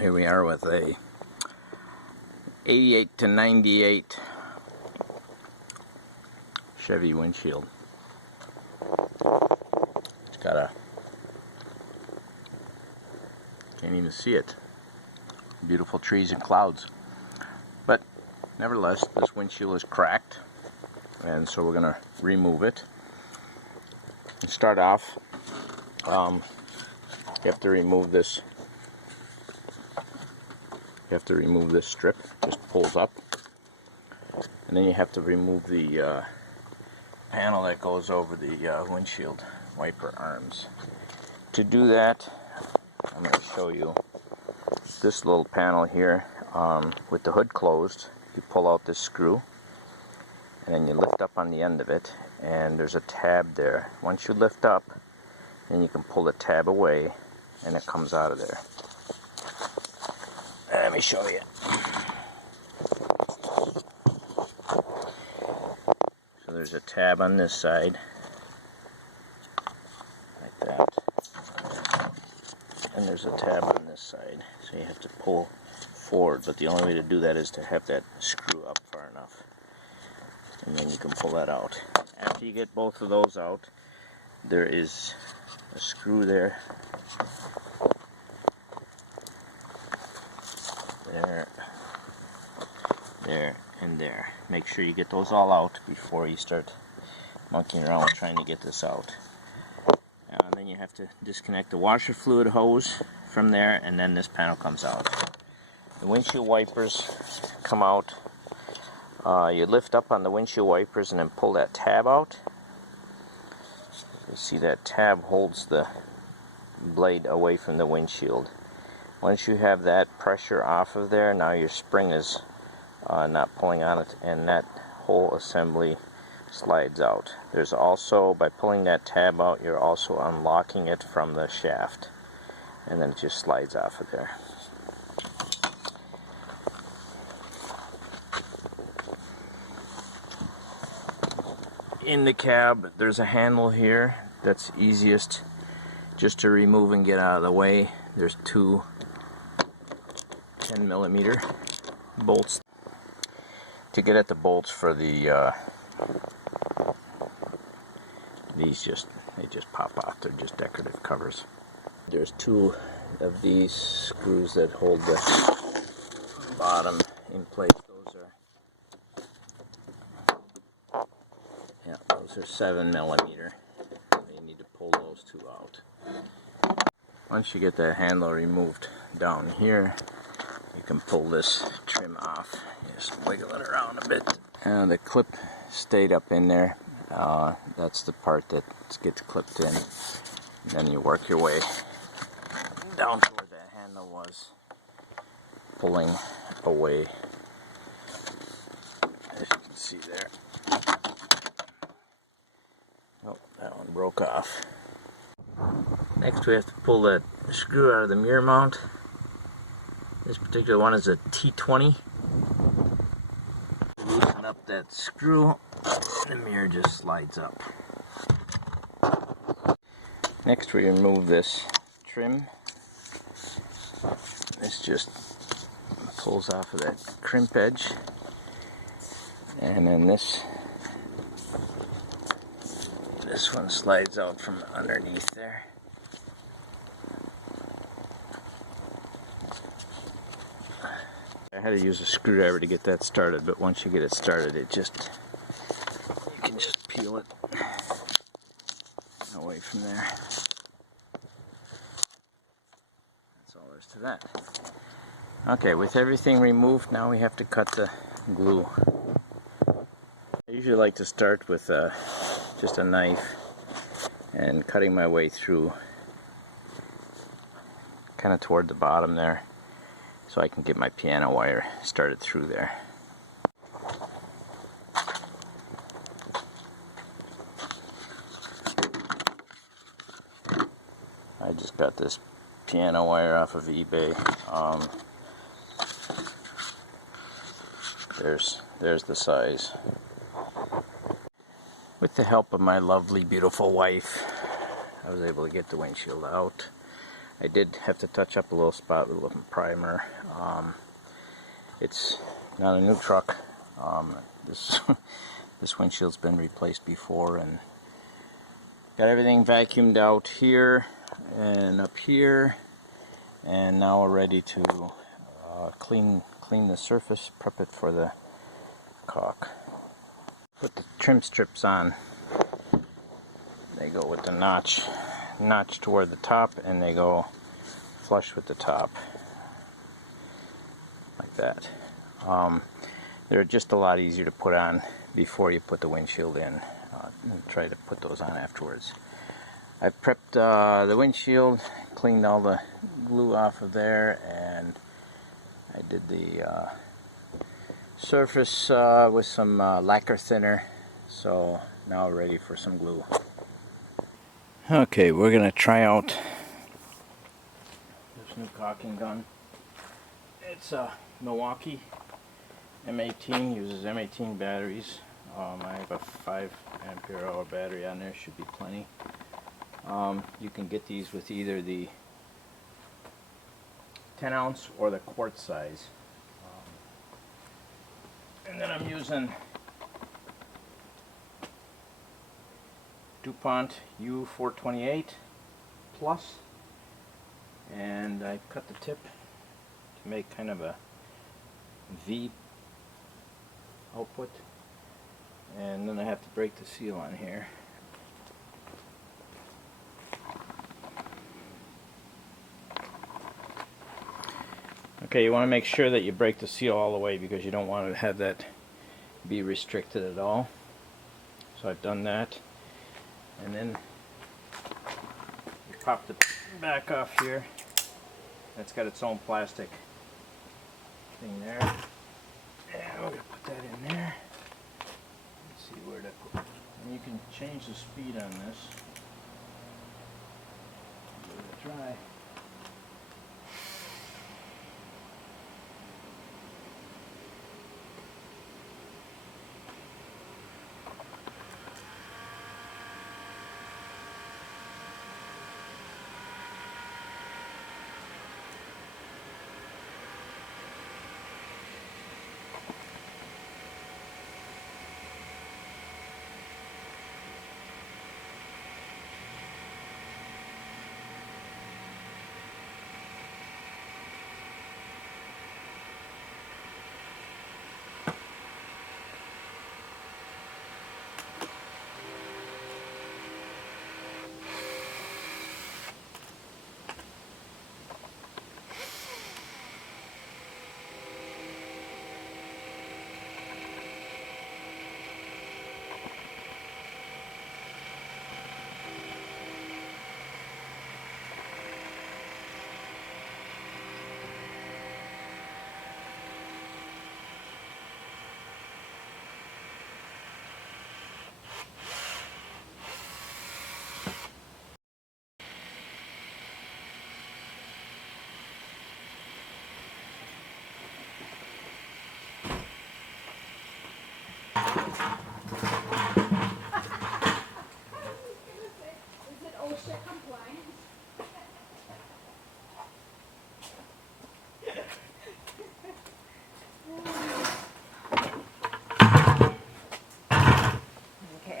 Here we are with a 88 to 98 Chevy windshield. It's got a, can't even see it, beautiful trees and clouds. But nevertheless, this windshield is cracked, and so we're going to remove it. And start off, you have to remove this. You have to remove this strip, just pulls up, and then you have to remove the panel that goes over the windshield wiper arms. To do that, I'm going to show you this little panel here with the hood closed. You pull out this screw, and then you lift up on the end of it, and there's a tab there. Once you lift up, then you can pull the tab away, and it comes out of there. Let me show you. So there's a tab on this side, like that, and there's a tab on this side. So you have to pull forward, but the only way to do that is to have that screw up far enough, and then you can pull that out. After you get both of those out, there is a screw there. There, and there. Make sure you get those all out before you start monkeying around trying to get this out. And then you have to disconnect the washer fluid hose from there, and then this panel comes out. The windshield wipers come out. You lift up on the windshield wipers and then pull that tab out. You see that tab holds the blade away from the windshield. Once you have that pressure off of there, now your spring is not pulling on it, and that whole assembly slides out. There's also, by pulling that tab out, you're also unlocking it from the shaft, and then it just slides off of there. In the cab, there's a handle here that's easiest just to remove and get out of the way. There's two 10mm bolts. To get at the bolts for the these they just pop off. They're just decorative covers. There's two of these screws that hold the bottom in place. Those are 7mm. You need to pull those two out. Once you get that handle removed down here, you can pull this trim off. You just wiggle it around a bit. And the clip stayed up in there. That's the part that gets clipped in. And then you work your way down to where that handle was, pulling away, as you can see there. Oh, that one broke off. Next we have to pull that screw out of the mirror mount. This particular one is a T20. Loosen up that screw, and the mirror just slides up. Next we remove this trim. This just pulls off of that crimp edge. And then this one slides out from underneath there. I had to use a screwdriver to get that started, but once you get it started, you can just peel it away from there. That's all there's to that. Okay, with everything removed, now we have to cut the glue. I usually like to start with just a knife and cutting my way through kind of toward the bottom there, so I can get my piano wire started through there. I just got this piano wire off of eBay. There's the size. With the help of my lovely, beautiful wife, I was able to get the windshield out. I did have to touch up a little spot with a little primer. It's not a new truck. This this windshield's been replaced before, and got everything vacuumed out here and up here, and now we're ready to clean the surface, prep it for the caulk. Put the trim strips on. They go with the notch toward the top, and they go flush with the top like that. They're just a lot easier to put on before you put the windshield in. And try to put those on afterwards. I prepped the windshield, cleaned all the glue off of there, and I did the surface with some lacquer thinner, so now we're ready for some glue. Okay, we're going to try out this new caulking gun. It's a Milwaukee M18, uses M18 batteries. I have a 5 ampere hour battery on there, should be plenty. You can get these with either the 10 ounce or the quart size. And then I'm using DuPont U428 Plus, and I cut the tip to make kind of a V output, and then I have to break the seal on here. Okay, you want to make sure that you break the seal all the way, because you don't want to have that be restricted at all. So I've done that, and then you pop the back off here. That's got its own plastic thing there, and we're going to put that in there. Let's see where to put it. And you can change the speed on this. Give it a try.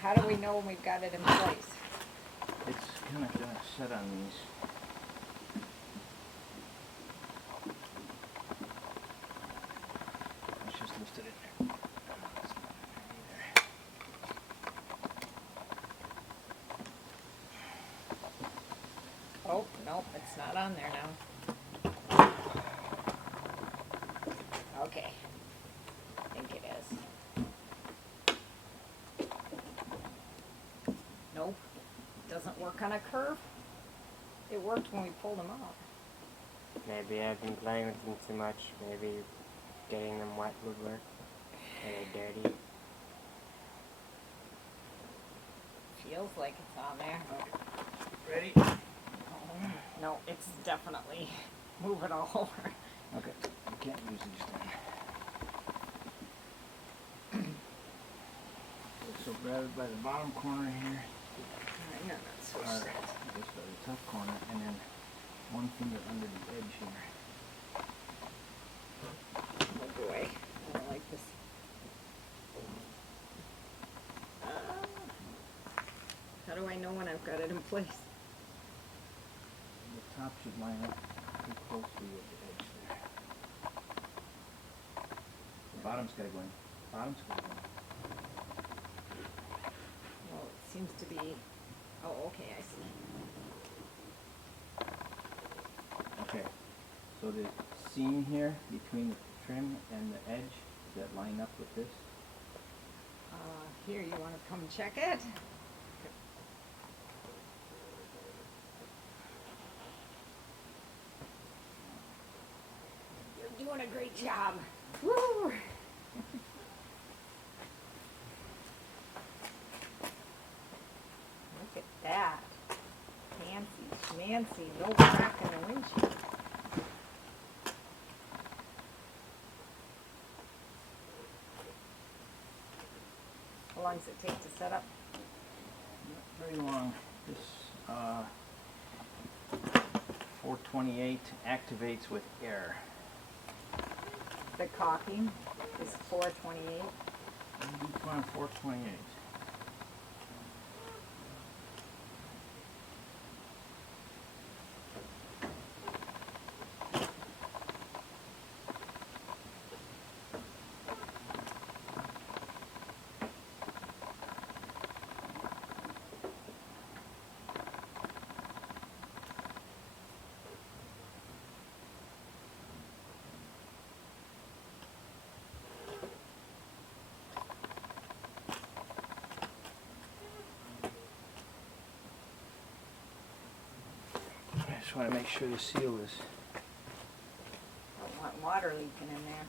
How do we know when we've got it in place? It's kind of going to set on these. Let's just lift it in there. It's not in there either. Oh, nope, it's not on there now. Okay, I think it is. Nope, doesn't work on a curve. It worked when we pulled them out. Maybe I've been playing with them too much. Maybe getting them wet would work. Or they're dirty. Feels like it's on there. Ready? Oh, no, it's definitely moving all over. Okay, you can't use these then. So grab it by the bottom corner here. I'm gonna switch Or that. I guess by the top corner, and then one finger under the edge here. Oh boy, I don't like this. How do I know when I've got it in place? The top should line up pretty closely with the edge there. The bottom's got to go in. Bottom's got to go in. Well, it seems to be, oh, okay, I see. Okay, so the seam here between the trim and the edge, does that line up with this? Here, you want to come check it? You're doing a great job. Woo! Look at that. Fancy schmancy, no crack in the windshield. How long does it take to set up? Not very long. This 428 activates with air. The caulking is 428. Deep on 428. I just want to make sure the seal is. Don't want water leaking in there.